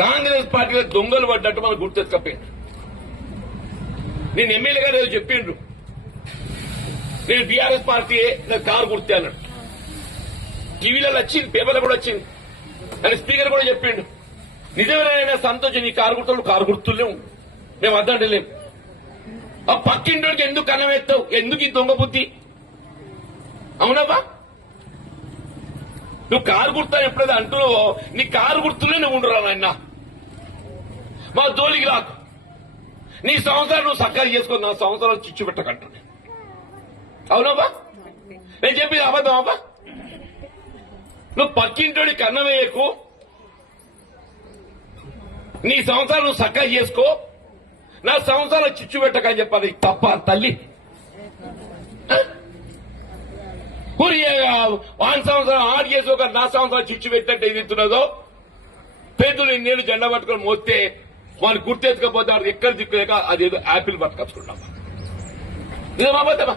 కాంగ్రెస్ పార్టీలో దొంగలు పడ్డట్టు మనకు గుర్తెచ్చుకపోయింది. నేను ఎమ్మెల్యే గారు ఏదో చెప్పిండ్రు, నేను బీఆర్ఎస్ పార్టీ కారు గుర్తే అన్నాడు. టీవీలలో వచ్చింది, పేపర్లో కూడా వచ్చింది, అని స్పీకర్ కూడా చెప్పిండు. నిజమేనా సంతోషం, నీ కారు గుర్తులేము, మేము వద్దంటలేము. ఆ పక్కింటోడికి ఎందుకు కన్నం ఎత్తావు, ఎందుకు ఈ దొంగ బుద్ధి? అవునబ్బా, నువ్వు కారు గుర్తాను ఎప్పుడైతే అంటున్నావో నీ కారు గుర్తులే నువ్వు ఉండరా నాయన, మా జోలికి రాకు. నీ సంవత్సరాలు నువ్వు సక్కగా చేసుకో, నా సంవత్సరాలు చిచ్చు పెట్టకంటున్నా. అవునబ్బా, నేను చెప్పింది అబద్ధం అబ్బా. నువ్వు పక్కింటోడి కన్నం వేయకు, నీ సంవత్సరాలు నువ్వు సక్కగా చేసుకో, నా సంవత్సరాలు చిచ్చు పెట్టకని చెప్పాలి. తప్ప తల్లి వాని సంవత్సరం ఆడు చేసుకోక నా సంవత్సరాలు చిచ్చు పెట్టినట్టు ఏదిస్తున్నదో, పేదలు నేను జెండా పట్టుకొని మోస్తే వాళ్ళు గుర్తెత్తుకపోతే ఎక్కడ దిక్కులేక అదేదో యాపిల్ పట్టుకొచ్చుకుంటాం. నిజమా?